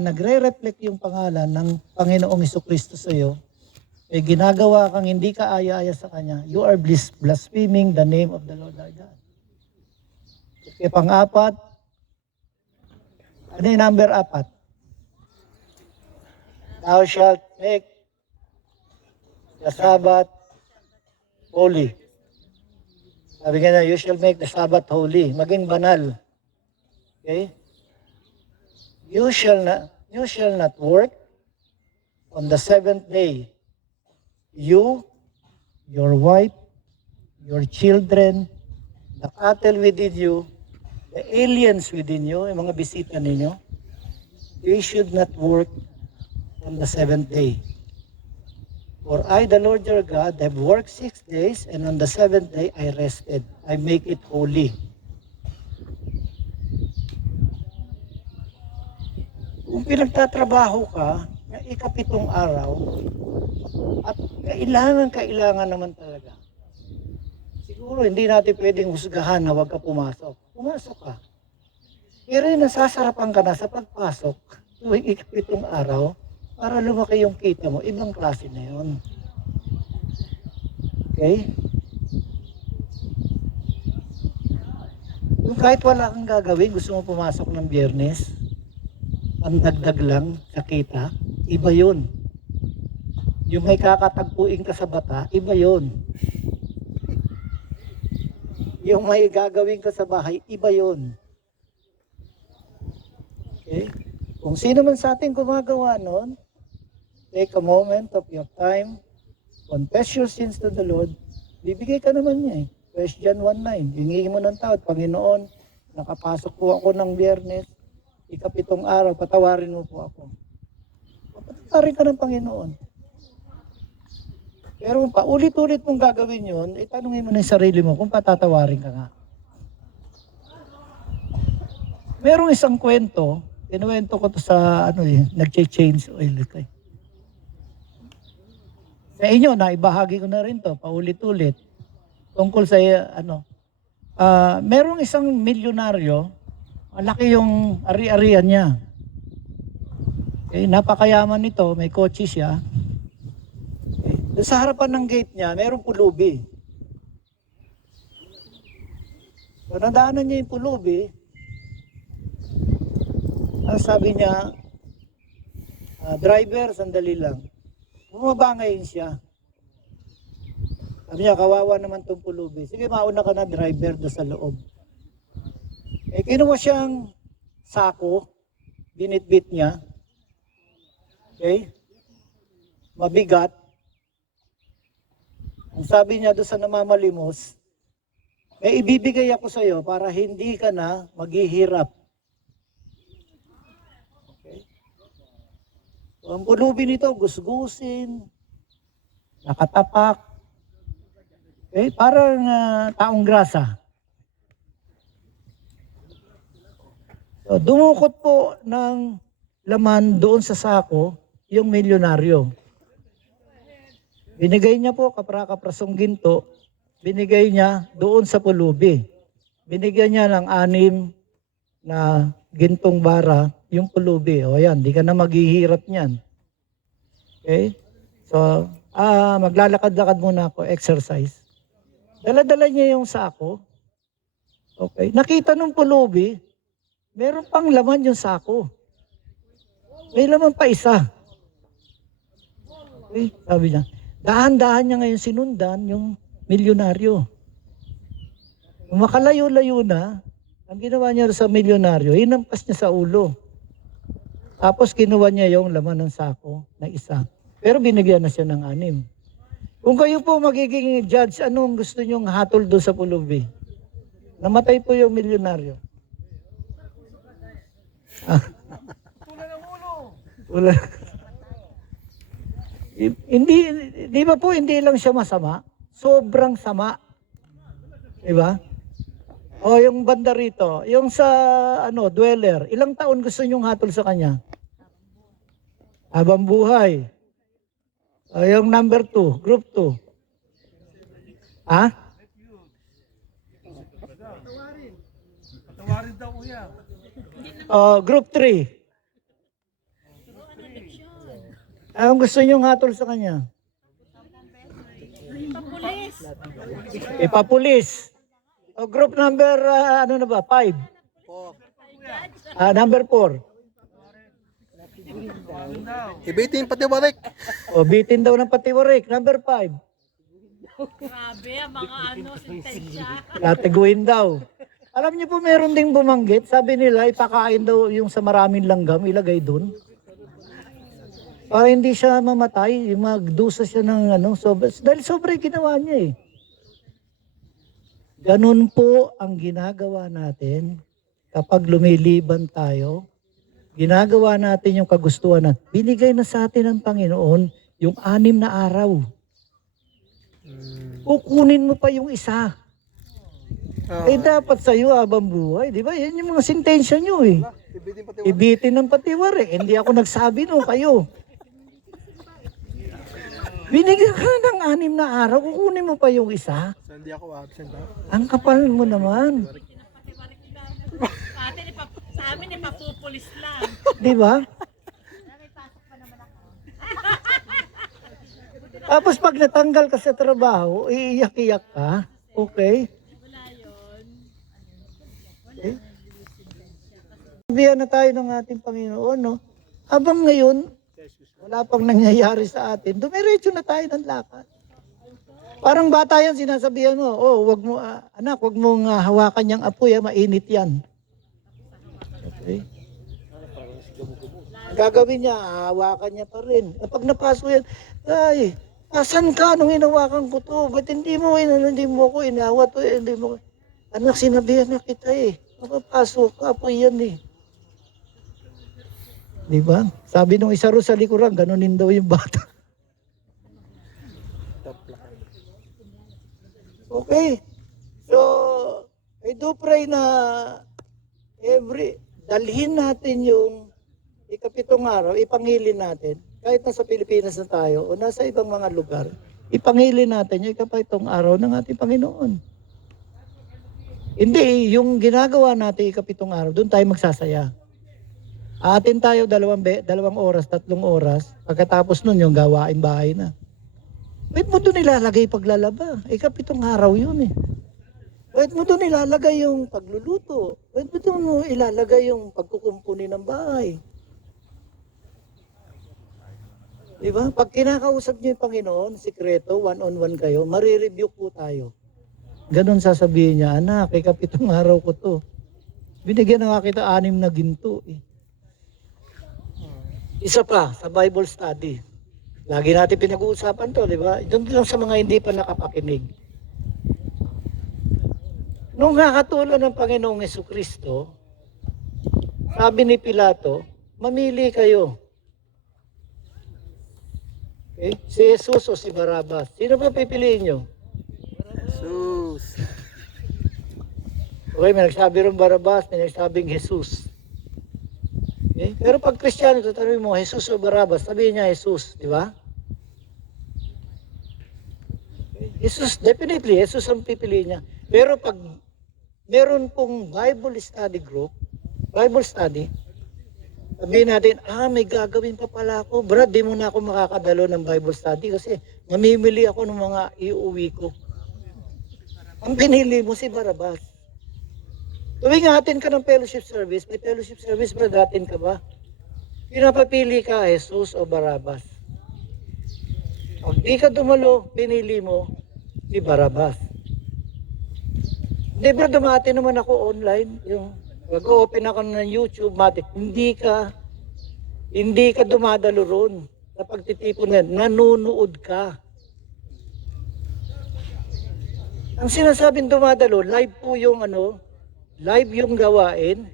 nagre-reflect yung pangalan ng Panginoong Jesucristo sa iyo, may ginagawa kang hindi ka aya-aya sa Kanya, you are blaspheming the name of the Lord thy God. Okay, pang-apat, ano yung number 4? Thou shalt make the Sabbath holy. Sabi nga na, you shall make the Sabbath holy. Maging banal. Okay? You shall not work on the 7th day. You, your wife, your children, the cattle within you, the aliens within you, yung mga bisita ninyo, they should not work on the 7th day. For I, the Lord your God, have worked 6 days, and on the 7th day I rested. I make it holy. Kung pinagtatrabaho ka, na ikapitong araw, at kailangan naman talaga. Siguro hindi natin pwedeng husgahan na huwag ka pumasok. Pumasok ka. Pero nasasarapan ka na sa pagpasok tuwing ikapitong araw para lumaki yung kita mo. Ibang klase na yun. Okay? Yung kahit wala kang gagawin, gusto mo pumasok ng Biyernes, pandagdag lang sa kita, iba yun. Yung may kakatagpuin ka sa bata, iba yun. Yung may gagawin ka sa bahay, iba yun. Okay? Kung sino man sa atin gumagawa nun, take a moment of your time, confess your sins to the Lord, bibigay ka naman niya eh. 1 John 1:9, hingi mo ng tawad, Panginoon, nakapasok po ako ng Biyernes, ikapitong araw, patawarin mo po ako. Patawarin ka ng Panginoon. Pero kung paulit-ulit mong gagawin yun, itanungin mo na yung sarili mo kung patatawarin ka nga. Merong isang kwento, kinuwento ko to sa nag-change oil. Okay. Sa inyo, naibahagi ko na rin to, paulit-ulit. Tungkol sa merong isang milyonaryo, malaki yung ari-arian niya. Okay, napakayaman nito, may kotse siya. Okay. Doon sa harapan ng gate niya, merong pulubi. So, nadaanan niya yung pulubi. Sabi niya, driver, sandali lang. Bumaba ngayon siya. Sabi niya, kawawa naman itong pulubi. Sige, mauna ka na, driver, doon sa loob. Kinuha siyang sako, binitbit niya. Okay? Mabigat. Ang sabi niya doon sa namamalimos, may ibibigay ako sa iyo para hindi ka na maghihirap. Okay? So, ang pulubi nito, gusgusin, nakatapak. Okay? Parang taong grasa. So, dumukot po ng laman doon sa sako yung milyonaryo. Binigay niya po kapra-kaprasong ginto, binigay niya doon sa pulubi. Binigyan niya ng 6 na gintong bara yung pulubi. O yan, di ka na maghihirap niyan. Okay? So, maglalakad-lakad muna ako, exercise. Dala-dala niya yung sako. Okay? Nakita nung pulubi, meron pang laman yung sako. May laman pa isa. Okay, sabi niya, dahan-dahan niya ngayon sinundan yung milyonaryo. Nung makalayo-layo na, ang ginawa niya sa milyonaryo, hinampas niya sa ulo. Tapos kinuha niya yung laman ng sako na isa. Pero binigyan na siya ng 6. Kung kayo po magiging judge, anong gusto niyong hatol doon sa pulubi? Namatay po yung milyonaryo. Wala. Hindi, di ba po, hindi lang siya masama? Sobrang sama. Di ba? O yung banda rito, yung sa dweller, ilang taon gusto niyong hatol sa kanya? Habang buhay. O yung number 2, group 2. Ha? Patawarin daw yan. Group 3. Ang gusto nyo hatol sa kanya? Ipapulis. O group number, ano na ba? 5? Number 4. Ibitin pati balik. O bitin daw ng patiwarik. Number 5. Grabe, mga sentensya. Latiguin daw. Alam niyo po, meron ding bumanggit. Sabi nila, ipakain daw yung sa maraming langgam, ilagay dun. Para hindi siya mamatay, magdusa siya ng dahil sobra yung ginawa niya eh. Ganun po ang ginagawa natin kapag lumiliban tayo. Ginagawa natin yung kagustuhan na binigay na sa atin ng Panginoon yung 6 na araw. Kukunin mo pa yung isa. Eh dapat sa'yo habang buhay, di ba? Yan yung mga sentensya nyo eh. Ibitin pati Ibitin ng patiwari. Hindi ako nagsabi no, kayo. Binigyan ka ng 6 na araw, kukunin mo pa yung isa. Hindi ako absent ha. Ang kapal mo naman. Sa amin, ipapupulis lang. Di ba? Tapos pag natanggal ka sa trabaho, iiyak-iyak ka. Okay? Okay? Sabihan na tayo ng ating Panginoon, no? Habang ngayon, wala pang nangyayari sa atin, dumiretso na tayo ng lakad. Parang bata yan, sinasabihan mo, wag mo, anak, wag mong hawakan yung apoy, mainit yan. Okay? Ang gagawin niya, hawakan niya pa rin. Kapag napasok yan, ay, asan ka nung hinawakan ko to? Ba't hindi mo ko inawa to? Hindi mo. Anak, sinabihan na kita eh. Mapapasok ka, apoy yan eh. Di ba? Sabi nung isa ro sa likuran, ganunin daw yung bata. Okay. So, I do pray na dalhin natin yung ikapitong araw, ipangilin natin. Kahit nasa Pilipinas na tayo o nasa ibang mga lugar, ipangilin natin yung ikapitong araw ng ating Panginoon. Hindi, yung ginagawa natin ikapitong araw, doon tayo magsasaya. Atin tayo 2 oras, 3 oras. Pagkatapos nun, yung gawain bahay na. Bakit mo doon ilalagay paglalaba? Ikapitong araw yun eh. Bakit mo doon ilalagay yung pagluluto? Bakit mo doon ilalagay yung pagkukumpuni ng bahay? Diba? Pag kinakausap niyo yung Panginoon, sikreto, one-on-one kayo, marireview po tayo. Ganon sasabihin niya, anak, ikapitong araw ko to. Binigyan na nga kita 6 na ginto eh. Isa pa, sa Bible study. Lagi natin pinag-uusapan to, di ba? Doon lang sa mga hindi pa nakapakinig. Nung kakatulan ng Panginoong Jesucristo, sabi ni Pilato, mamili kayo. Okay? Si Jesus o si Barabas? Sino ba pipiliin nyo? Jesus. Okay, may nagsabi rin Barabas, may nagsabing Jesus. Okay? Pero pag Kristiyano, tatanungin mo, Jesus o Barabas, sabihin niya Jesus, di ba? Okay? Jesus, definitely, Jesus ang pipiliin niya. Pero pag meron pong Bible study group, Bible study, sabihin natin, may gagawin pa pala ako. Brad, di mo na ako makakadalo ng Bible study kasi mamimili ako ng mga iuwi ko. Ang pinili mo si Barabas. Tuwing atin ka ng fellowship service, may fellowship service, Brad, atin ka ba? Pinapapili ka, Jesus o Barabas. Pag di ka dumalo, pinili mo si Barabas. Hindi, Brad, dumati naman ako online, yung mag-open ako ng YouTube, hindi ka dumadalo ron sa pagtitipon yan, nanunood ka. Ang sinasabing dumadalo, live po yung live yung gawain.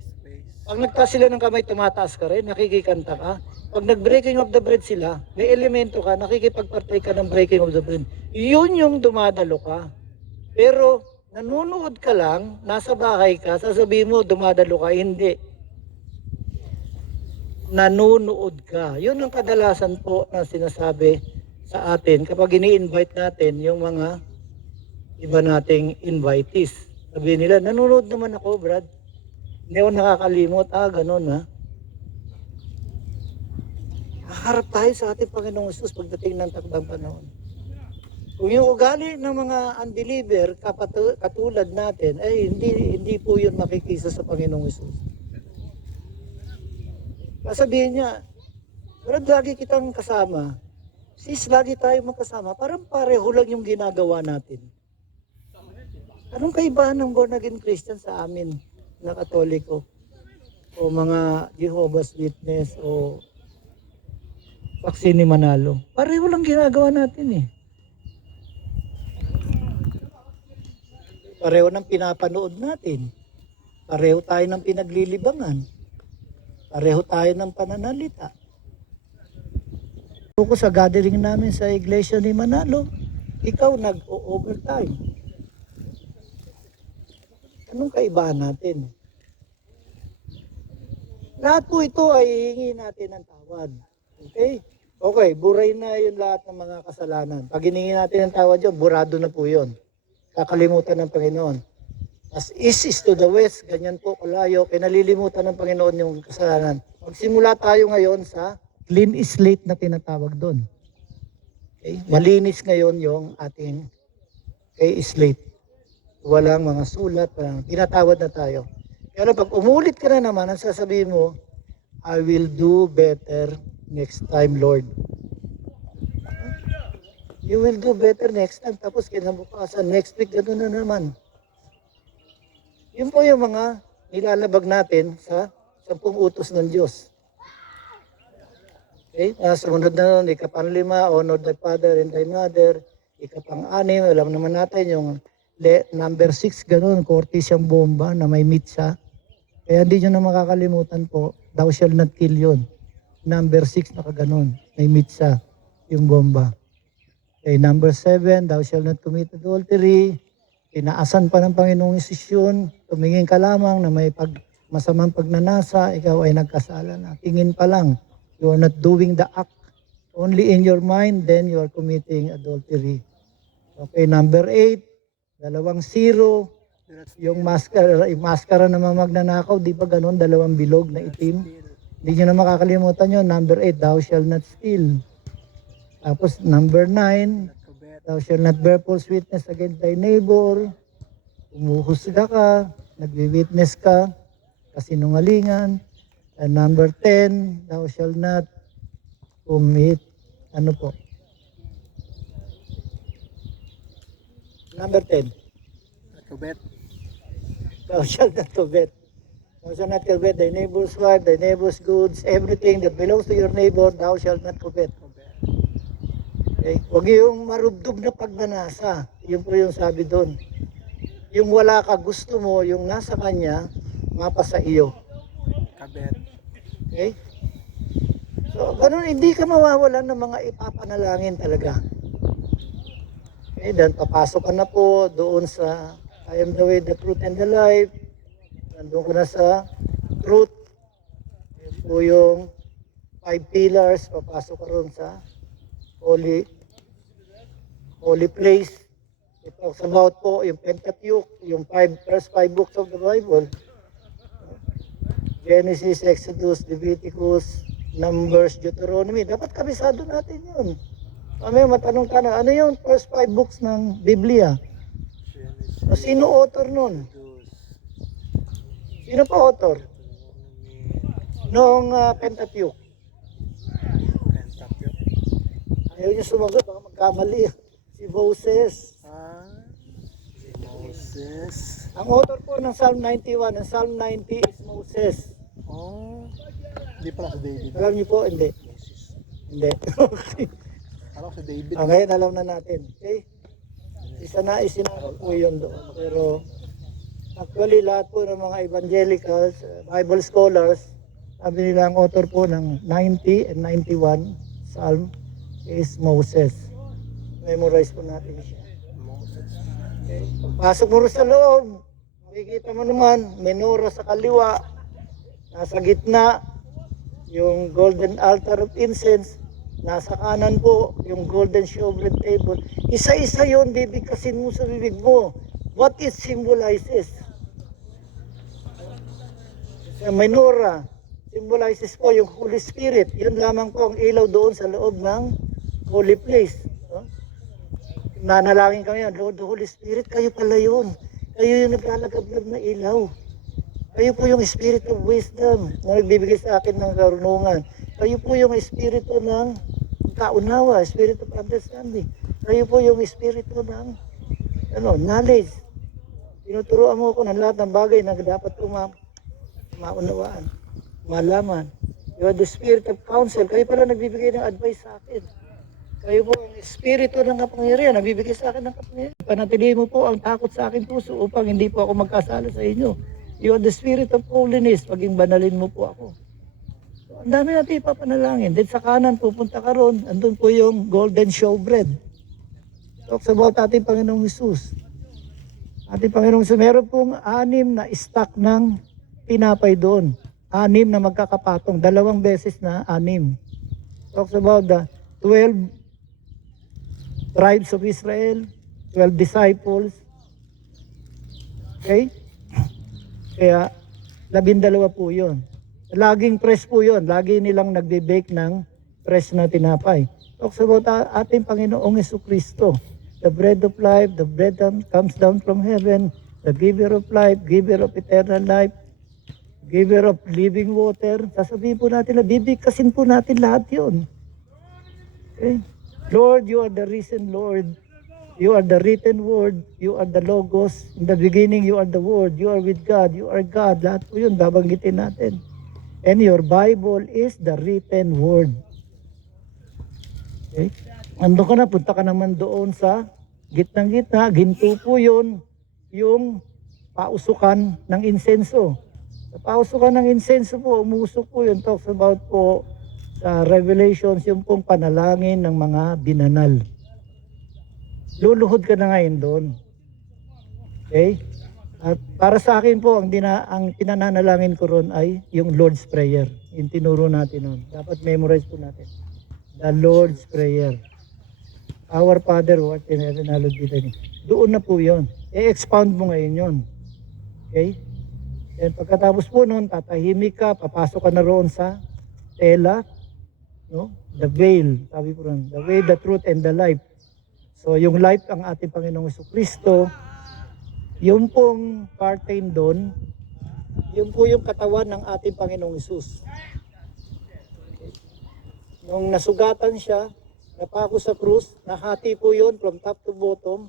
Pag nagtaas sila ng kamay, tumataas ka rin, nakikikanta ka. Pag nag-breaking of the bread sila, may elemento ka, nakikipag-partake ka ng breaking of the bread. Yun yung dumadalo ka. Pero nanonood ka lang, nasa bahay ka, sasabihin mo, dumadalo ka, hindi. Nanonood ka. Yun ang kadalasan po na sinasabi sa atin kapag ini-invite natin yung mga iba nating invitees. Sabihin nila, nanonood naman ako, Brad. Hindi ako nakakalimot. Ganun ha. Haharap tayo sa ating Panginoong Hesus pagdating ng takdang panahon. Kung yung ugali ng mga unbeliever, katulad natin, ay hindi po yun makikisa sa Panginoong Hesus. Sabihin niya, Brad, lagi kitang kasama. Sis, lagi tayo magkasama. Parang pareho lang yung ginagawa natin. Anong kaibahan ng born again Christian sa amin na Katoliko? O mga Jehovah's Witness o Paksini Manalo? Pareho lang ginagawa natin eh. Pareho ng pinapanood natin. Pareho tayo ng pinaglilibangan. Pareho tayo ng pananalita. Ako sa gathering namin sa iglesia ni Manalo, ikaw nag-overtime. Anong kaibahan natin? Lahat po ito ay hihingi natin ng tawad. Okay? Okay, buray na yung lahat ng mga kasalanan. Pag hiningi natin ng tawad yun, burado na po yun. Kakalimutan ng Panginoon. As east is to the west, ganyan po kalayo, pinalilimutan ng Panginoon yung kasalanan. Magsimula tayo ngayon sa clean slate na tinatawag doon. Okay? Malinis ngayon yung ating slate. Walang mga sulat, walang tinatawad na tayo. Pero pag umulit ka na naman, ang sasabihin mo, I will do better next time, Lord. You will do better next time. Tapos kinabukasan, next week, gano'n na naman. Yun po yung mga nilalabag natin sa 10 utos ng Diyos. Okay? Sumunod na nun, ika-5, honor thy father and thy mother. Ika-6, alam naman natin yung number 6, gano'n, kortis yung bomba na may mitsa. Kaya hindi nyo na makakalimutan po, thou shall not kill yun. Number 6, nakaganon, may mitsa yung bomba. Okay, number 7, thou shall not commit adultery. Pinaasan pa ng Panginoong Hesus yun, tumingin ka lamang na may masamang pagnanasa, ikaw ay nagkasala na. Tingin pa lang, you are not doing the act. Only in your mind, then you are committing adultery. Okay, number 8, 2 yung maskara ng mga magnanakaw, di ba ganun, 2 bilog na itim? Hindi nyo na makakalimutan yun. Number 8, thou shall not steal. Tapos number 9, thou shall not bear false witness against thy neighbor. Umuhusga ka, nagwi-witness ka, kasinungalingan. And number 10, thou shall not commit, ano po? Number 10. Covet. Thou shalt not covet. Thou shalt not covet thy neighbor's wife, thy neighbor's goods, everything that belongs to your neighbor, thou shalt not covet. Okay? Huwag yung marubdob na pagnanasa. Yun po yung sabi doon. Yung wala ka, gusto mo, yung nasa kanya, mapasa iyo. Kabet. Okay? So, ganun, hindi ka mawawalan ng mga ipapanalangin talaga. Okay, then papasok ka na po doon sa I am the way, the truth, and the life. Nandun ko na sa truth. Yun po yung 5 pillars. Papasok ka ron sa holy place. It talks about po yung Pentateuch, yung first 5 books of the Bible. Genesis, Exodus, Leviticus, Numbers, Deuteronomy. Dapat kabisado natin yun. Kami matanong ka na, ano yung first 5 books ng Biblia? O sino author nun? Sino pa author? Noong Pentateuch. Ayaw niya sumagot, baka magkamali. Si Moses. Si Moses. Ang author po ng Psalm 91 and Psalm 90 is Moses. Oh. Hindi pala si David. Alam niyo po? Hindi. Hindi. Okay. Alam ko si David. Ngayon alam na natin. Okay? Isa na isinara po yun doon. Pero actually lahat po ng mga evangelicals, Bible scholars, sabi nila ang author po ng 90 and 91 Psalm is Moses. Memorize po natin siya. Okay. Pagpasok mo rin sa loob, makikita mo naman, menora sa kaliwa, nasa gitna, yung golden altar of incense, nasa kanan po, yung golden showbread table. Isa-isa yun, bibigkasin mo sa bibig mo. What it symbolizes? Sa menorah, symbolizes po yung Holy Spirit. Yun lamang po ang ilaw doon sa loob ng holy place. No? Nanalangin kami yan, Lord, the Holy Spirit, kayo pala yun. Kayo yung naglalagablab na ilaw. Kayo po yung Spirit of wisdom na nagbibigay sa akin ng karunungan. Kayo po yung Espiritu ng kaunawa, Spirit of understanding. Kayo po yung Espiritu ng knowledge. Tinuturuan mo ako ng lahat ng bagay na dapat ko maunawaan, malaman. You are the Spirit of counsel. Kayo pala nagbibigay ng advice sa akin. Kayo po ang Espiritu ng kapangyarihan, nagbibigay sa akin ng kapangyarihan. Panatilihin mo po ang takot sa akin puso upang hindi po ako magkasala sa inyo. You are the Spirit of holiness. Paging banalin mo po ako. So, ang dami natin ipapanalangin. Then sa kanan, pupunta ka ron. Andun po yung golden showbread. Talks about ating Panginoong Hesus. Ating Panginoong Hesus, meron pong 6 na stock ng tinapay doon. 6 na magkakapatong. 2 beses na 6. Talks about the 12 tribes of Israel, 12 disciples. Okay? Kaya, 12 po yun. Laging fresh po yun. Lagi nilang nagbe-bake ng fresh na tinapay. Talks about ating Panginoong Jesucristo. The bread of life, the bread that comes down from heaven, the giver of life, giver of eternal life, giver of living water. Sasabihin po natin na bibigkasin po natin lahat yun. Okay? Lord, you are the risen Lord. You are the written word. You are the Logos. In the beginning, you are the Word. You are with God. You are God. Lahat po yun, babanggitin natin. And your Bible is the written word. Okay? Ando ka na, punta ka naman doon sa gitnang-gitna. Ginto po yun, yung pausukan ng insenso. Sa pausukan ng insenso po, umusok po yun. Talks about po sa Revelations, yung pong panalangin ng mga binanal. Luluhod ka na ngayon doon. Okay? At para sa akin po, ang pinananalangin ko ron ay yung Lord's Prayer. Yung tinuro natin noon. Dapat memorize po natin. The Lord's Prayer. Our Father who art in heaven, hallowed be thy name. Doon na po yun. I-expound mo ngayon yun. Okay? And pagkatapos po noon, tatahimik ka, papasok ka na roon sa tela. No? The veil. Sabi po ron, the way, the truth, and the life. So yung life ang ating Panginoong Jesucristo, yung pong curtain doon, yung po yung katawan ng ating Panginoong Hesus. Nung nasugatan siya, napako sa krus, nahati po yun from top to bottom.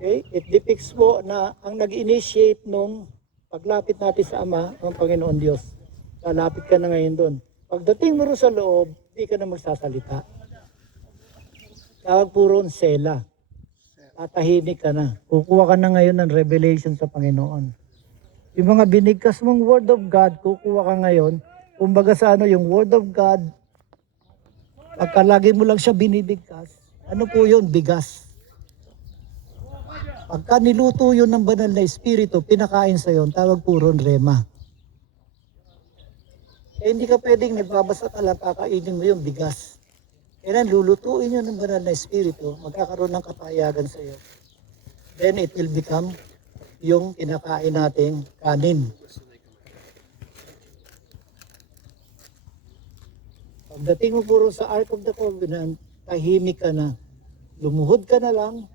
Okay? It depicts po na ang nag-initiate nung paglapit natin sa Ama, ang Panginoon Diyos. Lalapit ka na ngayon doon. Pagdating mo rin sa loob, hindi ka na magsasalita. Tawag po ron sela. Tatahimik ka na. Kukuha ka na ngayon ng revelation sa Panginoon. Yung mga binigkas mong Word of God, kukuha ka ngayon. Kumbaga sa yung Word of God, pagka lagi mo lang siya binibigkas, ano po yun? Bigas. Pagka niluto yun ng banal na Espiritu, pinakain sa yun, tawag po ron rema. Hindi ka pwedeng nagbabasa ka lang, kakainin mo yung bigas. Kailan lulutuin yun ng banal na Espiritu, magkakaroon ng kapayagan sa iyo. Then it will become yung kinakain nating kanin. Pagdating mo puro sa Ark of the Covenant, tahimik ka na. Lumuhod ka na lang.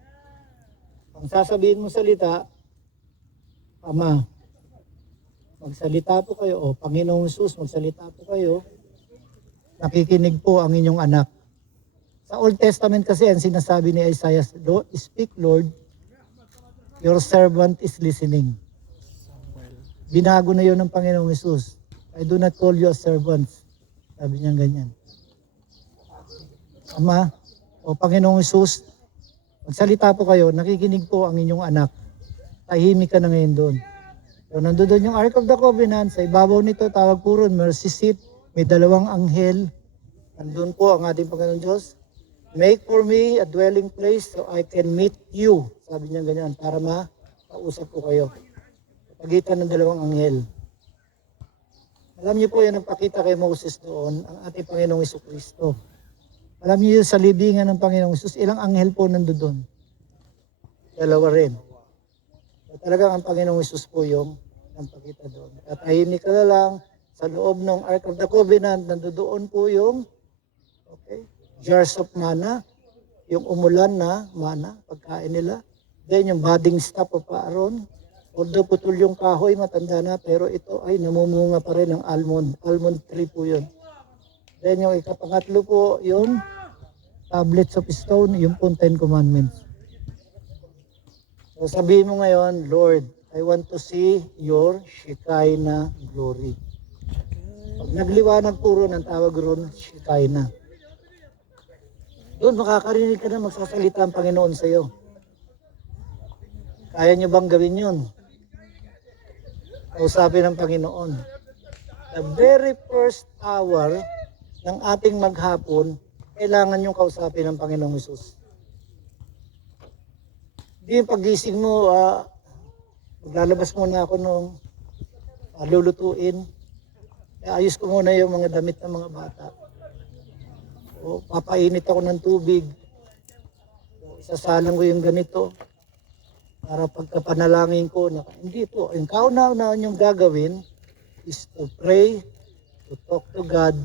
Ang sasabihin mo salita, Ama, magsalita po kayo. O Panginoong Hesus, magsalita po kayo. Nakikinig po ang inyong anak. Sa Old Testament kasi ang sinasabi ni Isaiah, speak Lord, your servant is listening. Binago na yun ng Panginoong Hesus. I do not call you a servant. Sabi niya ganyan. Ama, o Panginoong Hesus, magsalita po kayo, nakikinig po ang inyong anak. Tahimik ka na ngayon doon. So nandoon yung Ark of the Covenant, sa ibabaw nito tawag po ron, mercy seat, may 2 anghel. Nandun po ang ating Panginoon Diyos. Make for me a dwelling place so I can meet you. Sabi niya ganyan, para makausap ko kayo. Pagitan ng 2 anghel. Alam niyo po yan ang pakita kay Moses doon, ang ating Panginoong Jesucristo. Alam niyo sa libingan ng Panginoong Hesus, ilang anghel po nandoon? 2 rin. So, talagang ang Panginoong Hesus po yung pakita doon. At tahimik ka na lang, sa loob ng Ark of the Covenant, nandoon po yung jars of manna, yung umulan na manna, pagkain nila. Then yung budding staff of Aaron. Although putol yung kahoy, matanda na, pero ito ay namumunga pa rin ng almond. Almond tree po yun. Then yung ikapangatlo po, yung tablets of stone, yung po 10 commandments. So sabihin mo ngayon, Lord, I want to see your Shekinah glory. Pag nagliwanag puro ng tawag ron, Shekinah. Doon makakarinig ka na magsasalita ang Panginoon sa iyo. Kaya nyo bang gawin yun? Kausapin ng Panginoon. The very first hour ng ating maghapon, kailangan yung kausapin ng Panginoong Hesus. Hindi yung pagising mo, maglalabas muna ako nung lulutuin. Ayos ko muna yung mga damit ng mga bata. O papainit ako ng tubig. O isasalang ko yung ganito. Para pagkapanalangin ko, hindi po. Yung kauna-unahan yung gagawin is to pray, to talk to God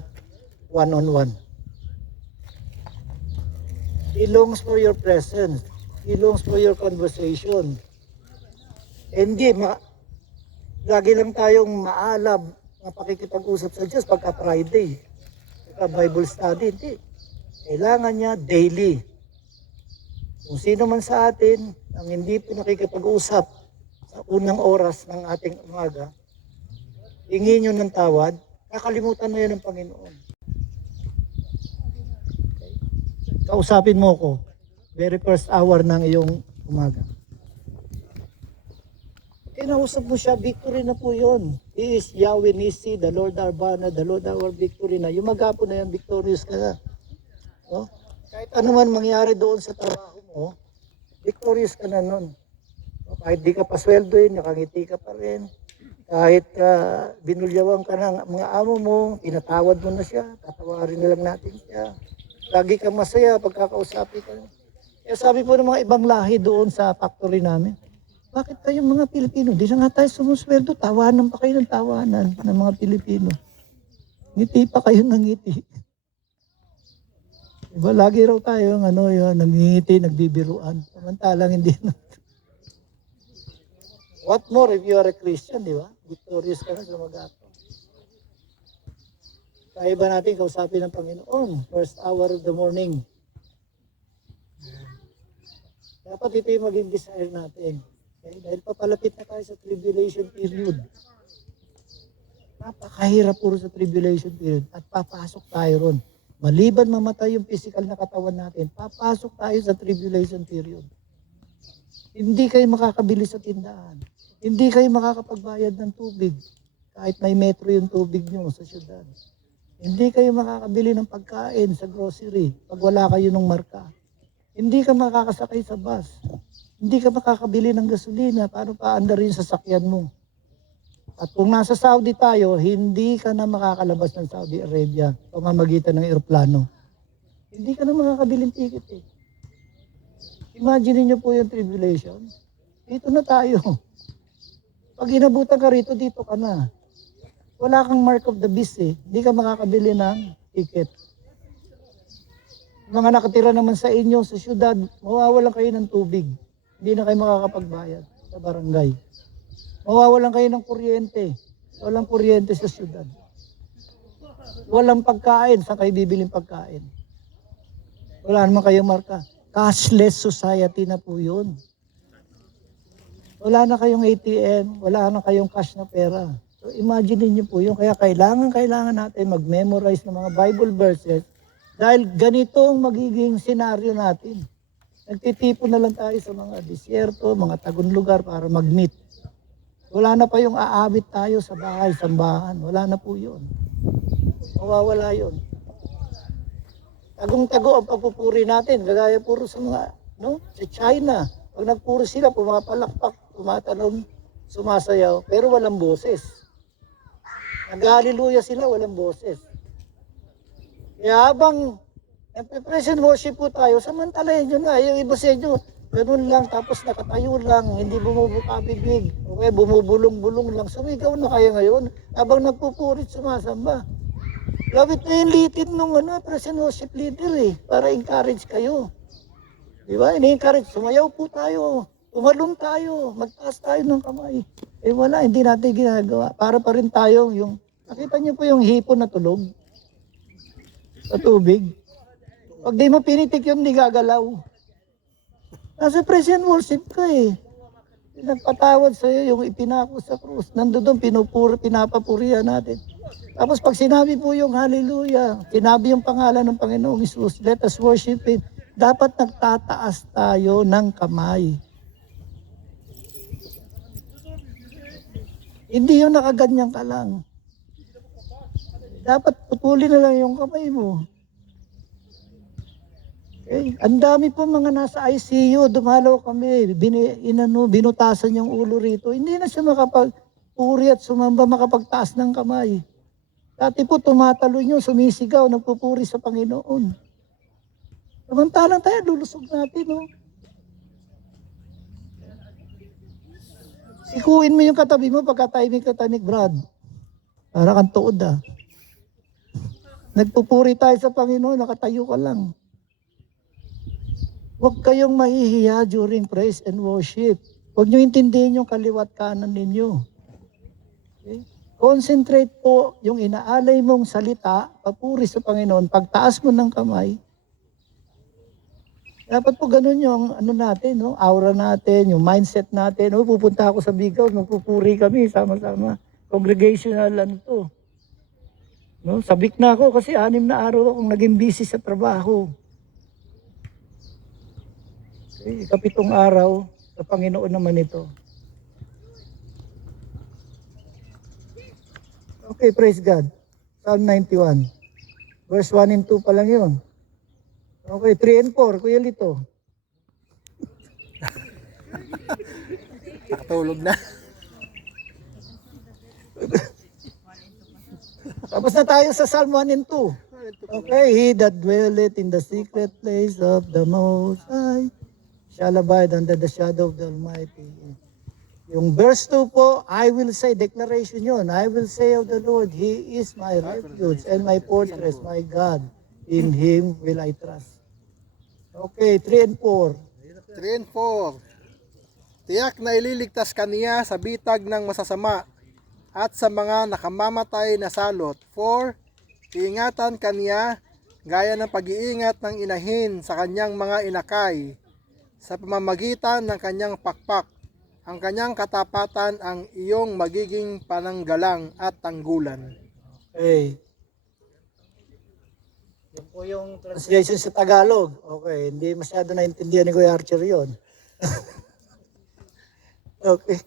one-on-one. He longs for your presence. He longs for your conversation. Hindi, lagi lang tayong maalab na pakikipag-usap sa Diyos pagka Friday, pagka Bible study. Hindi. Kailangan niya daily. Kung sino man sa atin ang hindi po nakikipag-usap sa unang oras ng ating umaga, hingin nyo ng tawad, kakalimutan na yan ng Panginoon. Okay? Kausapin mo ko, very first hour ng iyong umaga. Kinausap mo siya, victory na po yun. He is Yahweh Nisi, the Lord our banner, the Lord our victory na. Yung maghapon na yan, victorious ka na. No? Kahit ano man mangyari doon sa trabaho mo, victorious ka na nun. Kahit di ka pa sweldoin, nakangiti ka pa rin. Kahit binulyawan ka ng mga amo mo, tinatawad mo na siya, tatawarin na lang natin siya. Lagi kang masaya pagkakausapin ka. Kaya sabi po ng mga ibang lahi doon sa factory namin, bakit kayong mga Pilipino, di na nga tayo sumusweldo, tawanan pa kayo ng tawanan ng mga Pilipino. Ngiti pa kayo ng ngiti. Diba, lagi raw tayo nangingiti, nagbibiruan. Samantalang hindi na. What more if you are a Christian, di ba? Victorious ka na sa mag-ato. Kaya ba natin kausapin ng Panginoon? First hour of the morning. Dapat ito yung maging desire natin. Okay? Dahil papalapit na tayo sa tribulation period. Napakahirap puro sa tribulation period. At papasok tayo ron. Maliban mamatay yung physical na katawan natin, papasok tayo sa tribulation period. Hindi kayo makakabili sa tindahan. Hindi kayo makakapagbayad ng tubig. Kahit may metro yung tubig nyo sa syudad. Hindi kayo makakabili ng pagkain sa grocery pag wala kayo ng marka. Hindi ka makakasakay sa bus. Hindi ka makakabili ng gasolina para paandarin sa sasakyan mo. At kung nasa Saudi tayo, hindi ka na makakalabas ng Saudi Arabia pamamagitan ng eroplano. Hindi ka na makakabiling ticket eh. Imagine niyo po yung tribulation. Dito na tayo. Pag inabutan ka rito, dito ka na. Wala kang mark of the beast eh. Hindi ka makakabili ng ticket. Mga nakatira naman sa inyo, sa syudad, mawawalan kayo ng tubig. Hindi na kayo makakapagbayad sa barangay. Mawawalan kayo ng kuryente. Walang kuryente sa syudad. Walang pagkain. Saan kayo bibiling pagkain? Wala naman kayong marka. Cashless society na po yun. Wala na kayong ATM. Wala na kayong cash na pera. So imagine niyo po yun. Kaya kailangan natin mag-memorize ng mga Bible verses dahil ganito ang magiging senaryo natin. Nagtitipon na lang tayo sa mga disyerto, mga tagong lugar para mag-meet. Wala na pa yung aabit tayo sa bahay, sambahan. Wala na po yun. Mawawala yun. Tagong-tago ang pagpupuri natin. Gagaya puro sa mga, sa China. Pag nagpuri sila, pumapalakpak, tumatalong, sumasayaw, pero walang boses. Nag-hallelujah sila, walang boses. Kaya habang nagpe-praise and worship po tayo, samantalahin nyo na. Yung iba sa inyo, Ganun lang, tapos nakatayo lang, hindi bumubuka bibig. Okay, bumubulong-bulong lang. Sumigaw na kayo ngayon, habang nagpupurit sumasamba. Gawit na yung litid nung present worship leader para encourage kayo. Di ba? Ini-encourage, sumayaw po tayo, tumalon tayo, magtaas tayo ng kamay. Wala, hindi natin ginagawa. Para pa rin tayo yung, nakita niyo po yung hipon na tulog sa tubig. Pag di mo pinitik yun, di gagalaw. Nasa present worship ka Nagpatawad sa'yo yung ipinako sa krus. Nandoon pinapapurihan natin. Tapos pag sinabi po yung hallelujah, sinabi yung pangalan ng Panginoong Hesus, let us worship Him. Dapat nagtataas tayo ng kamay. Hindi yung nakaganyan ka lang. Dapat putulin na lang yung kamay mo. Okay. Ang dami po mga nasa ICU, dumalaw kami, binutasan yung ulo rito. Hindi na siya makapagpuri at sumamba, makapagtaas ng kamay. Dati po tumatalo nyo, sumisigaw, nagpupuri sa Panginoon. Samantalang tayo, lulusog natin. Sikuin mo yung katabi mo pagkatahimik, Brad. Para kang tuod Nagpupuri tayo sa Panginoon, nakatayo ka lang. Huwag kayong mahihiya during praise and worship. Huwag nyo intindihin yung kaliwat kanan ninyo. Okay? Concentrate po yung inaalay mong salita, papuri sa Panginoon, pagtaas mo ng kamay. Dapat po ganun yung natin, aura natin, yung mindset natin. Pupunta ako sa Bicol, magpupuri kami, sama-sama. Congregational to. Sabik na ako kasi 6 na araw akong naging busy sa trabaho. Ikapitong araw, sa Panginoon naman ito. Okay, praise God. Psalm 91. Verse 1 and 2 pa lang yun. Okay, 3 and 4. Kuya Lito. Nakatulog na. Tapos na tayo sa Psalm 1 and 2. Okay, he that dwelleth in the secret place of the Most High shall abide under the shadow of the Almighty. Yung verse 2 po, I will say, declaration yun, I will say of the Lord, He is my refuge and my fortress, my God. In Him will I trust. Okay, 3 and 4. 3 and 4. Tiyak na ililigtas ka niya sa bitag ng masasama at sa mga nakamamatay na salot. 4. Iingatan ka niya gaya ng pag-iingat ng inahin sa kanyang mga inakay. Sa pamamagitan ng kanyang pakpak, ang kanyang katapatan ang iyong magiging pananggalang at tanggulan. Okay. Yan po yung translation sa Tagalog. Okay, hindi masyado naintindihan ni Kuya Archer yun. Okay.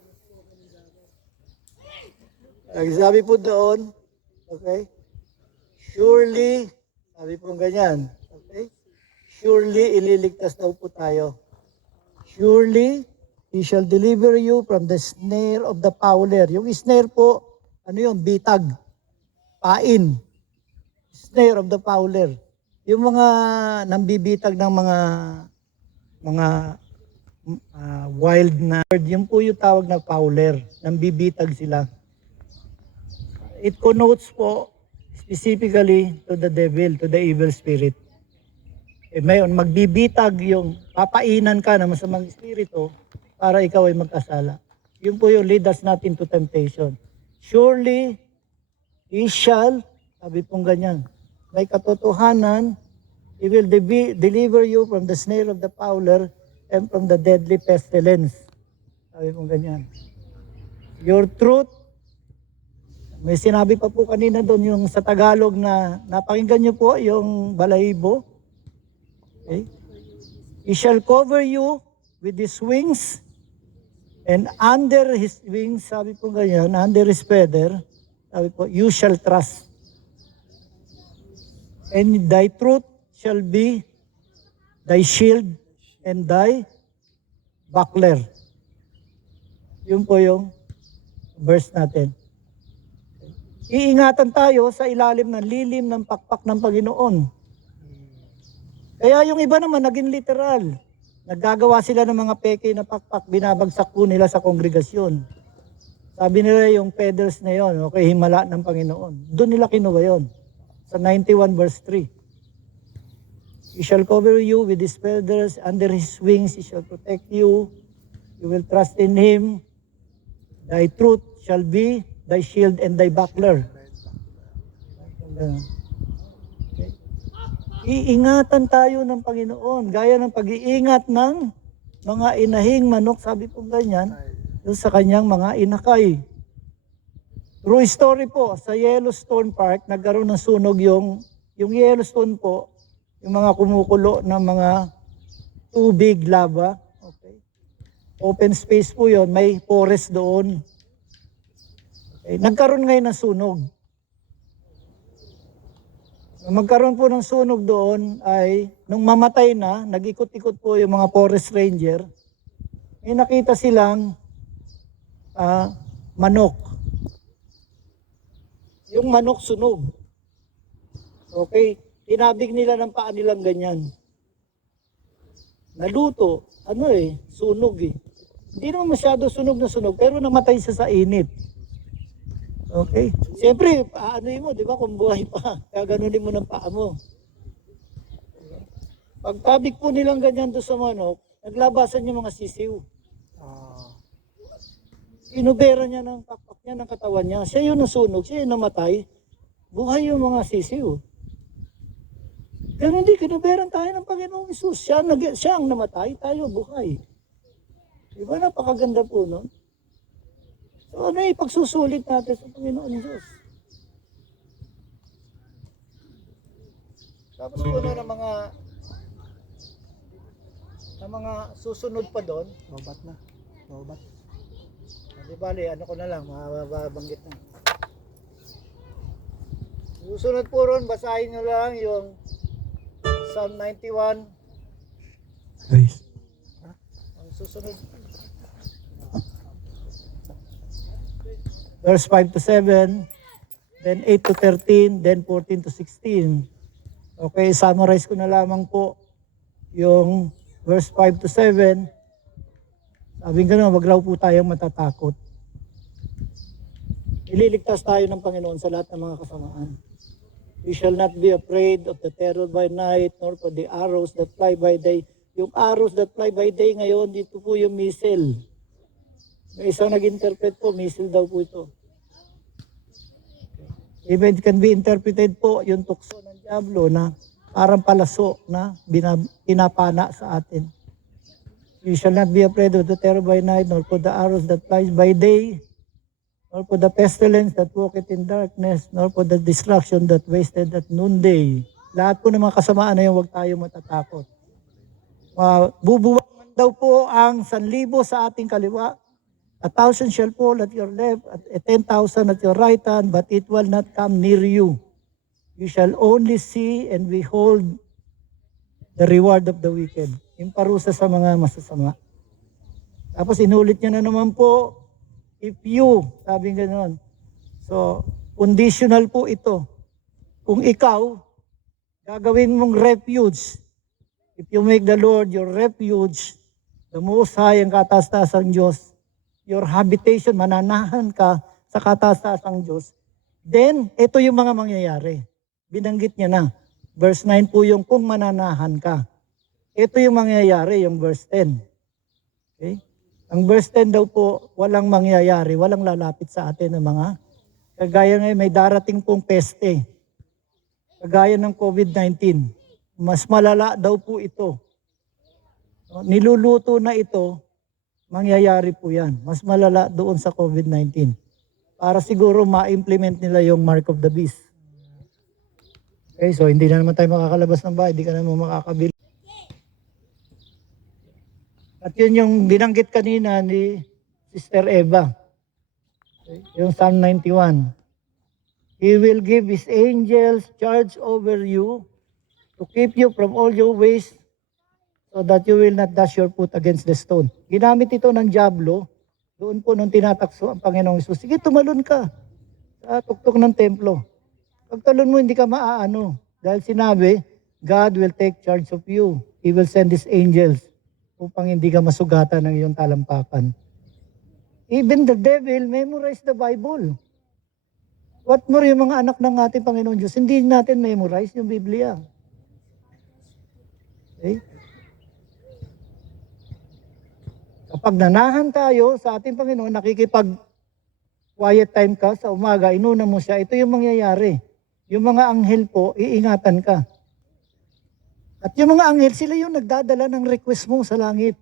Sabi po doon, okay, surely, sabi po ganyan, okay, surely ililigtas daw po tayo. Surely, He shall deliver you from the snare of the fowler. Yung snare po, bitag, pain. Snare of the fowler. Yung mga nambibitag ng mga wild na bird, yun po yung tawag na fowler. Nambibitag sila. It connotes po specifically to the devil, to the evil spirit. Mayon, magbibitag yung papainan ka ng masamang espiritu para ikaw ay magkasala. Yun po yung lead us not into temptation. Surely, He shall, sabi pong ganyan, may katotohanan, He will deliver you from the snare of the fowler and from the deadly pestilence. Sabi pong ganyan. Your truth, may sinabi pa po kanina doon yung sa Tagalog na napakinggan nyo po yung balahibo. Okay. He shall cover you with His wings, and under His wings, sabi po ganyan, under His feather, sabi po, you shall trust. And thy truth shall be thy shield and thy buckler. Yun po yung verse natin. Iingatan tayo sa ilalim ng lilim ng pakpak ng Panginoon. Kaya yung iba naman naging literal. Naggagawa sila ng mga peke na pakpak, binabagsak po nila sa kongregasyon. Sabi nila yung pedals na yon, okay, himala ng Panginoon. Doon nila kinuha yon. Sa 91 verse 3. He shall cover you with his feathers, under his wings he shall protect you. You will trust in him. Thy truth shall be thy shield and thy buckler. Okay. Iingatan tayo ng Panginoon, gaya ng pag-iingat ng mga inahing manok, sabi po ganyan, yung sa kanyang mga inakay. True story po, sa Yellowstone Park, nagkaroon ng sunog yung Yellowstone po, yung mga kumukulo ng mga tubig, lava. Okay. Open space po yon, may forest doon. Okay. Nagkaroon ngayon ng sunog. Magkaroon po ng sunog doon ay, nung mamatay na, nag-ikot-ikot po yung mga forest ranger, may nakita silang manok. Yung manok sunog. Okay, tinabig nila ng paa nilang ganyan. Naluto, sunog eh. Hindi naman masyado sunog na sunog, pero namatay siya sa init. Okay. Siyempre, mo, di ba, kung buhay pa, gaganunin mo ng paa mo. Pagtabig po nilang ganyan doon sa manok, naglabasan yung mga sisiw. Inubera niya ng pakpak niya, ng katawan niya. Siya yung nasunog, siya yung namatay. Buhay yung mga sisiw. Pero hindi, kinuberan tayo ng Panginoong Isus. Siya ang namatay, tayo buhay. Di ba, napakaganda po nun? So ipagsusulit natin sa Panginoon Diyos. Tapos po na ng mga susunod pa doon. Lobat na. Lobat. Di bali, ko na lang, mababanggit na. Susunod po ron, basahin nyo lang yung Psalm 91. Guys. Ang susunod. Verse 5 to 7, then 8 to 13, then 14 to 16. Okay, summarize ko na lamang po yung verse 5 to 7. Sabi nga, wag raw po tayong matatakot. Ililigtas tayo ng Panginoon sa lahat ng mga kasamaan. We shall not be afraid of the terror by night, nor for the arrows that fly by day. Yung arrows that fly by day ngayon, dito po yung missile. May isang nag-interpret po, missile daw po ito. Even it can be interpreted po yung tukso ng Diablo na parang palaso na pinapana sa atin. You shall not be afraid of the terror by night, nor for the arrows that flies by day, nor for the pestilence that walketh in darkness, nor for the destruction that wasted at noonday. Lahat po ng mga kasamaan na yun, huwag tayo matatakot. Bubuwang daw po ang 1,000 sa ating kaliwa, 1,000 shall fall at your left, at 10,000 at your right hand, but it will not come near you. You shall only see and behold the reward of the wicked. Yung parusa sa mga masasama. Tapos inulit niya na naman po, if you, sabi gano'n. So, conditional po ito. Kung ikaw, gagawin mong refuge. If you make the Lord your refuge, the Most High, ang kataas-taasang Diyos, your habitation, mananahan ka sa kataas-taasang Diyos, then, ito yung mga mangyayari. Binanggit niya na. Verse 9 po yung kung mananahan ka. Ito yung mangyayari, yung verse 10. Okay? Ang verse 10 daw po, walang mangyayari, walang lalapit sa atin ng mga, kagaya ngayon may darating pong peste, kagaya ng COVID-19. Mas malala daw po ito. Niluluto na ito, mangyayari po yan. Mas malala doon sa COVID-19. Para siguro ma-implement nila yung mark of the beast. Okay, so hindi na naman tayo makakalabas ng bahay, hindi ka naman makakabili. At yun yung binanggit kanina ni Sister Eva. Okay, yung Psalm 91. He will give His angels charge over you to keep you from all your ways so that you will not dash your foot against the stone. Ginamit ito ng Diablo, doon po nung tinatakso ang Panginoong Isus. Sige, tumalon ka sa tuktok ng templo. Pag talon mo, hindi ka maaano. Dahil sinabi, God will take charge of you. He will send His angels upang hindi ka masugatan ng iyong talampakan. Even the devil memorize the Bible. What more yung mga anak ng ating Panginoon Diyos, hindi natin memorize yung Biblia. Okay? Kapag nanahan tayo sa ating Panginoon, quiet time ka sa umaga, inuna mo siya, ito yung mangyayari. Yung mga anghel po, iingatan ka. At yung mga anghel, sila yung nagdadala ng request mo sa langit.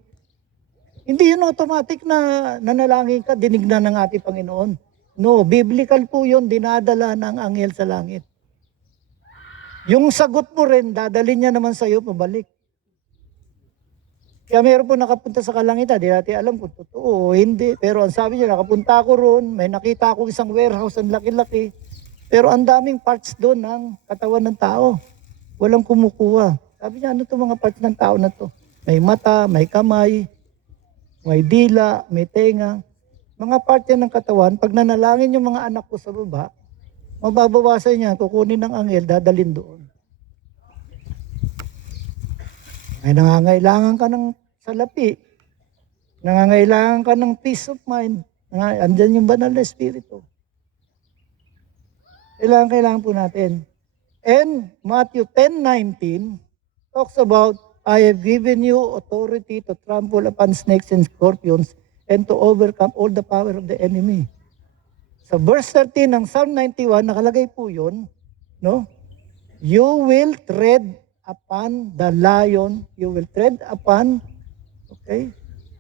Hindi yun automatic na nanalangin ka, dinig na ng ating Panginoon. No, biblical po yun, dinadala ng anghel sa langit. Yung sagot mo rin, dadalhin niya naman sa iyo pabalik. Kaya meron po nakapunta sa kalangitan, di natin alam kung totoo o hindi. Pero ang sabi niya, nakapunta ako roon, may nakita akong isang warehouse, ang laki-laki. Pero ang daming parts doon ng katawan ng tao. Walang kumukuha. Sabi niya, ano itong mga parts ng tao na to? May mata, may kamay, may dila, may tenga. Mga part yan ng katawan, pag nanalangin yung mga anak ko sa baba, mababawasan niya, kukunin ng anghel, dadalhin doon. Ay nangangailangan ka ng salapi. Nangangailangan ka ng peace of mind. Andyan yung banal na espiritu. Kailangan po natin. And Matthew 10:19 talks about, I have given you authority to trample upon snakes and scorpions and to overcome all the power of the enemy. Sa verse 13 ng Psalm 91, nakalagay po yun, no? You will tread upon the lion, you will tread upon, okay?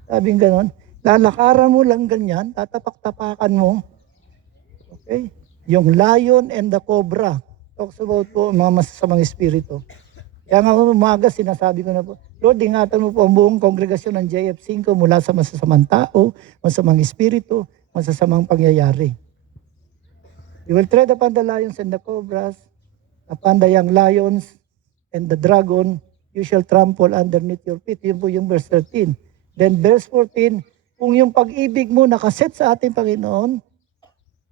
Sabing ganon, lalakaran mo lang ganyan, tatapak-tapakan mo, okay? Yung lion and the cobra, talks about po mga masasamang espiritu. Kaya nga umaga, sinasabi ko na po, Lord, ingatan mo po ang buong kongregasyon ng JF5 mula sa masasamang tao, masasamang espiritu, masasamang pangyayari. You will tread upon the lions and the cobras, upon the young lions, and the dragon, you shall trample underneath your feet. Yun po yung verse 13. Then verse 14, kung yung pag-ibig mo nakaset sa ating Panginoon,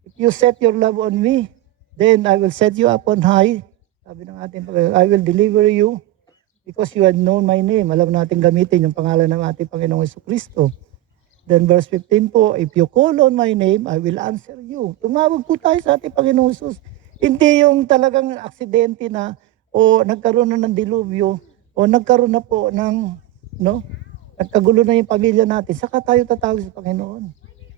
if you set your love on me, then I will set you up on high. Sabi ng ating Panginoon, I will deliver you because you had known my name. Alam natin gamitin yung pangalan ng ating Panginoong Jesucristo. Then verse 15 po, if you call on my name, I will answer you. Tumawag po tayo sa ating Panginoong Jesus. Hindi yung talagang aksidente na o nagkaroon na ng dilubyo, o nagkaroon na po ng, no, nagkagulo na yung pamilya natin, saka tayo tatawag sa Panginoon.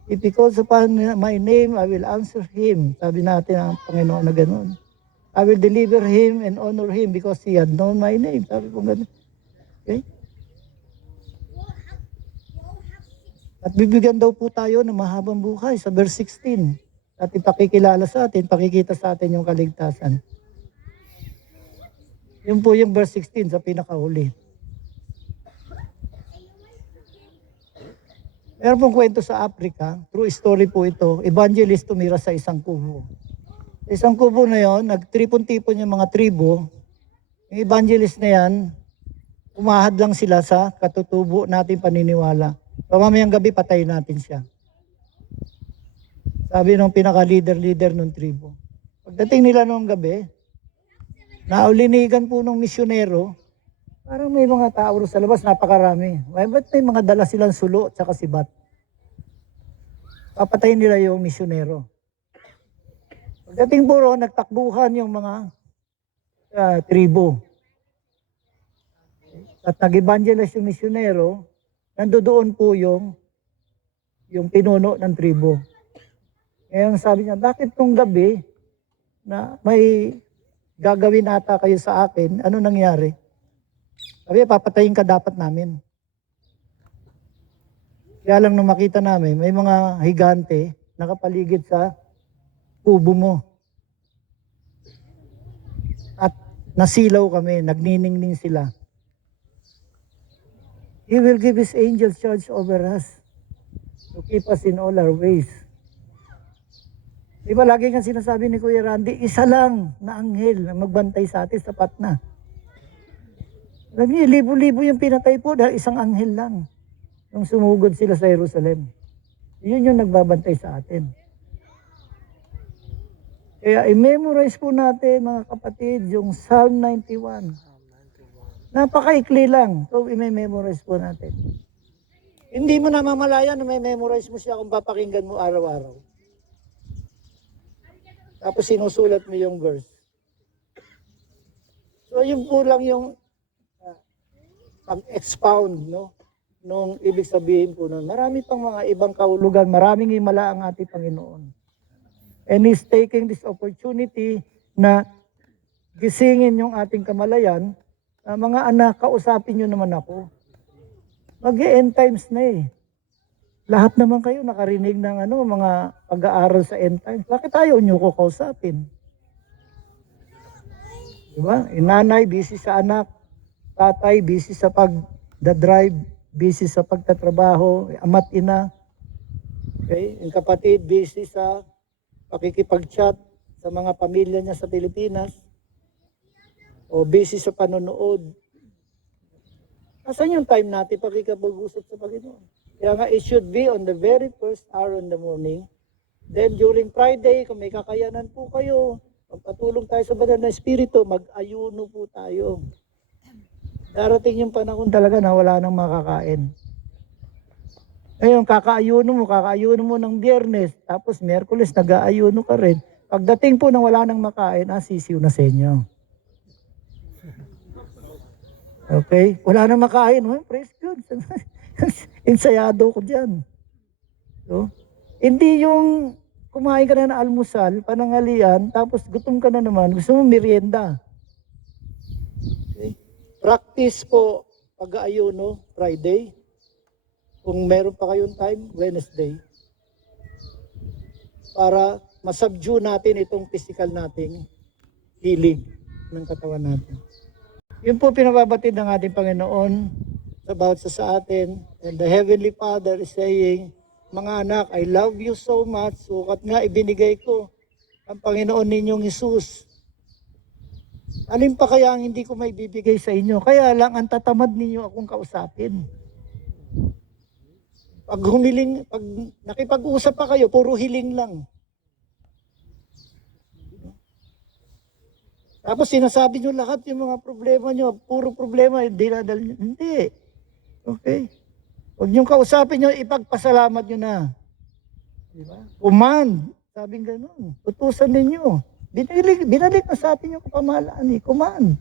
If he calls upon my name, I will answer him. Sabi natin ang Panginoon na gano'n. I will deliver him and honor him because he had known my name. Sabi po gano'n. Okay? At bibigyan daw po tayo ng mahabang buhay sa verse 16. At ipakikilala sa atin, pakikita sa atin yung kaligtasan. Yun po yung verse 16 sa pinakahuli. Meron pong kwento sa Africa, true story po ito, evangelist tumira sa isang kubo. Sa isang kubo na yon, nagtripon-tipon yung mga tribo. Yung evangelist na yan, umahad lang sila sa katutubo natin paniniwala. Pamamayang gabi, patay natin siya. Sabi ng pinaka-leader ng tribo. Pagdating nila noong gabi, naulinigan po ng misyonero, parang may mga tao sa labas, napakarami. Ba't may mga dala silang sulo at saka sibat? Papatayin nila yung misyonero. Pagdating po ron, nagtakbuhan yung mga tribo. At nag-evangelize yung misyonero, nandoon po yung pinuno ng tribo. Ngayon sabi niya, bakit nung gabi na may gagawin ata kayo sa akin, ano nangyari? Sabi, papatayin ka dapat namin. Kaya lang nung makita namin, may mga higante nakapaligid sa kubo mo. At nasilaw kami, nagniningning sila. He will give His angels charge over us to keep us in all our ways. Di ba lagi kang sinasabi ni Kuya Randy, isa lang na anghel na magbantay sa atin, sapat na. Alam niyo, libo-libo yung pinatay po dahil isang anghel lang nung sumugod sila sa Jerusalem. Yun yung nagbabantay sa atin. Kaya i-memorize po natin mga kapatid yung Psalm 91. Napakaikli lang. So i-memorize po natin. Hindi mo namamalayan na may memorize mo siya kung papakinggan mo araw-araw. Tapos sinusulat mo yung verse. So yun po lang yung pag-expound, no? Nung ibig sabihin po nun. Marami pang mga ibang kahulugan, maraming himala ang ating Panginoon. And He's taking this opportunity na gisingin yung ating kamalayan. Mga anak, kausapin nyo naman ako. Mag-end times na eh. Lahat naman kayo nakarinig ng mga pag-aaral sa end times. Bakit ayaw nyo ko kausapin? Diba? Nanay, busy sa anak. Tatay, busy sa pag-drive. Busy sa pagtatrabaho. Ama't ina. Okay? Yung kapatid, busy sa pakikipag-chat sa mga pamilya niya sa Pilipinas. O busy sa panonood. Asan yung time natin pakikipag-usap sa Panginoon? Kaya nga, it should be on the very first hour in the morning. Then during Friday, kung may kakayanan po kayo, magpatulong tayo sa banal na Espiritu, mag-ayuno po tayo. Darating yung panahon talaga na wala nang makakain. Ngayon, kakaayuno mo ng Biyernes, tapos Miyerkules, nag-aayuno ka rin. Pagdating po nang wala nang makain, sisiw na sa inyo. Okay? Wala nang makain. Oh, praise God. Ensayado ko dyan. So, hindi yung kumain ka na ng almusal, panangalian, tapos gutom ka na naman, gusto mo merienda. Okay? Practice po pag-aayuno, Friday. Kung meron pa kayong time, Wednesday. Para masubdue natin itong physical nating healing ng katawan natin. Yun po pinababatid ng ating Panginoon about sa atin. And the Heavenly Father is saying, mga anak, I love you so much. Sukat nga ibinigay ko ang Panginoon ninyong Hesus. Alin pa kaya ang hindi ko may bibigay sa inyo? Kaya lang ang tatamad ninyo akong kausapin. Pag nakipag-usap pa kayo, puro hiling lang. Tapos sinasabi nyo lahat yung mga problema nyo, puro problema, dinadal nyo. Hindi. Okay? Huwag nyo kausapin nyo, ipagpasalamat nyo na. Diba? Command. Sabing ganun. Utusan ninyo. Binalik na sa atin yung kapamahalaan eh. Command.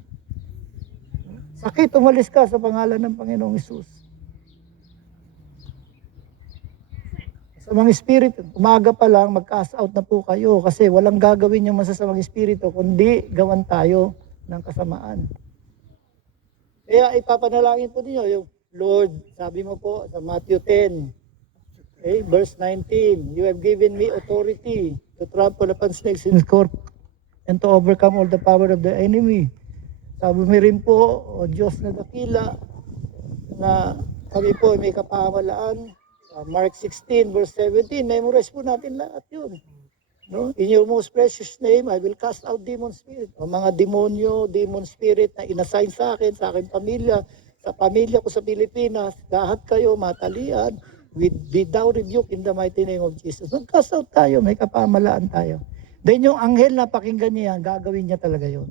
Sakit, umalis ka sa pangalan ng Panginoong Hesus. Sa mga espiritu, umaga pa lang, mag-cast out na po kayo kasi walang gagawin yung masasamang espiritu kundi gawan tayo ng kasamaan. Kaya ipapanalangin po ninyo yung Lord, sabi mo po sa Matthew 10, okay, verse 19, you have given me authority to trample upon snakes and scorpions and to overcome all the power of the enemy. Sabi mo rin po, O Diyos na dakila, na kami po may kapamahalaan. Mark 16 verse 17, memorize po natin lahat yun. No? In your most precious name, I will cast out demon spirit. O mga demonyo, demon spirit na inassign sa aking pamilya, sa pamilya ko sa Pilipinas, lahat kayo matalian, without rebuke in the mighty name of Jesus. Mag-cast out tayo, may kapamahalaan tayo. Then yung anghel na pakinggan niya, gagawin niya talaga yun.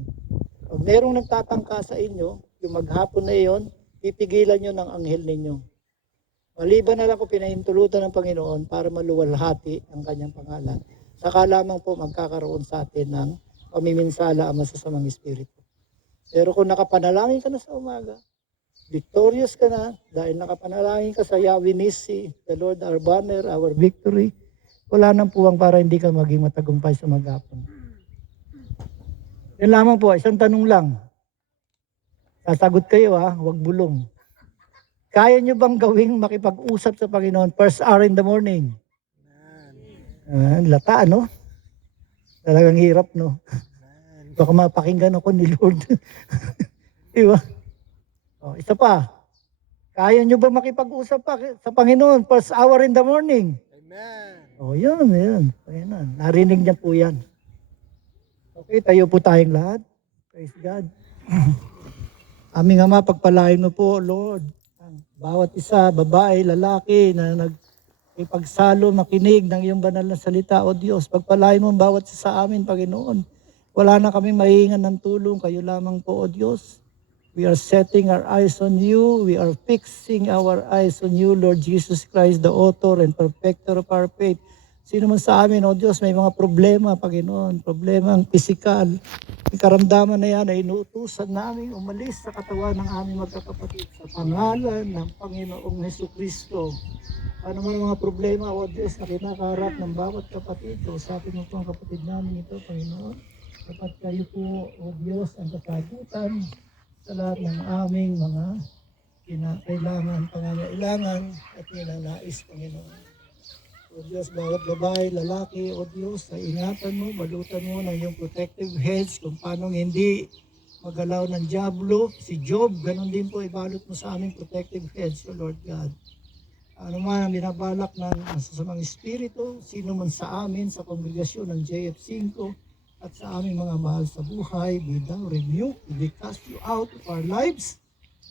Pag merong nagtatangka sa inyo, yung maghapon na yun, pipigilan nyo ng anghel ninyo. Maliban na lang kung pinahintulutan ng Panginoon para maluwalhati ang kanyang pangalan. Saka lamang po magkakaroon sa atin ng pamiminsala ang masasamang espiritu. Pero kung nakapanalangin ka na sa umaga, victorious ka na dahil nakapanalangin ka sa Yahweh Nissi, the Lord our banner, our victory, wala nang puwang para hindi ka maging matagumpay sa maghapon. Yan lamang po, isang tanong lang. Sasagot kayo huwag bulong. Kaya nyo bang gawing makipag-usap sa Panginoon first hour in the morning? Lata, no? Talagang hirap, no? Baka mapakinggan ako ni Lord. Diba? Isa pa. Kaya nyo ba makipag-usap pa sa Panginoon first hour in the morning? Amen. Yun. Panginoon. Narinig niya po yan. Okay, tayo po tayong lahat. Praise God. Aming Ama, pagpalain mo po, Lord. Bawat isa, babae, lalaki na nagpagsalo, makinig ng iyong banal na salita, O Diyos, pagpalain mo bawat isa sa amin, Panginoon. Wala na kami mahihingan ng tulong, kayo lamang po, O Diyos. We are setting our eyes on you. We are fixing our eyes on you, Lord Jesus Christ, the author and perfecter of our faith. Sino man sa amin, O Diyos, may mga problema, Panginoon, problema ang pisikal. May karamdaman na yan ay inuutusan namin umalis sa katawan ng aming magkakapatid sa pangalan ng Panginoong Jesucristo. Ano man ang mga problema, O Diyos, na kinakaharap ng bawat kapatid, kausapin mo po ang kapatid namin ito, Panginoon. Dapat kayo po, O Diyos, ang kasagutan sa lahat ng aming mga kinakailangan, pangangailangan at ninanais, Panginoon. O Diyos, bawat babae, lalaki, O Diyos, ay ingatan mo, balutan mo ng iyong protective hedge kung paano hindi magalaw ng diablo. Si Job, ganun din po, ibalot mo sa aming protective hedge, O Lord God. Ano man ang binabalak ng masasamang espiritu, sino man sa amin, sa kongregasyon ng JF5, at sa aming mga mahal sa buhay, be thou rebuked, we cast you out of our lives.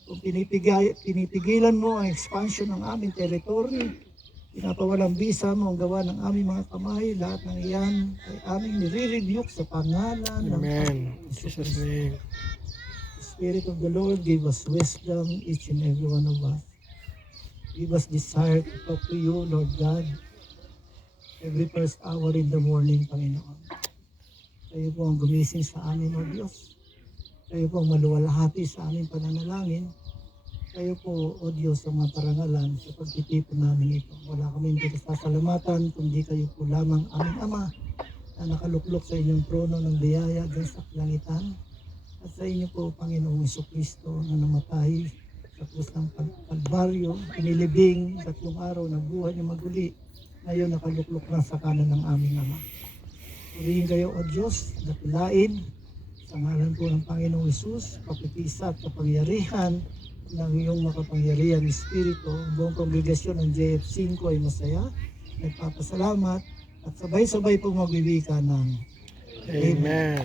Kung pinipigilan mo ang expansion ng aming territory, pinapawalang bisa mo ang gawa ng aming mga kamay, lahat ng iyan ay aming nire-rebuke sa pangalan ng Amen. Panginoon In Jesus' Jesucristo. name. The Spirit of the Lord give us wisdom, each and every one of us. Give us desire to talk to you, Lord God, every first hour in the morning, Panginoon. Kayo po ang gumising sa amin, O Diyos. Kayo po ang maluwalhati sa aming pananalangin. Kayo po, O Diyos, ang mga parangalan sa pagtitipon namin ito. Wala kami dito sasalamatan, kundi kayo po lamang aming Ama na nakaluklok sa inyong trono ng biyaya dyan sa kalangitan. At sa inyo po, Panginoong Jesucristo, na namatay sa krus ng Kalbaryo, inilibing 3 araw na buhay niya maguli. Ngayon nakaluklok na sa kanan ng aming Ama. Purihin kayo, O Diyos, dakilain sa ngalan po ng Panginoong Hesus, kapitisa at kapangyarihan ng iyong makapangyarihan Espiritu. Ang buong kongregasyon ng JF5 ay masaya, nagpapasalamat at sabay-sabay po magbibika ng Amen.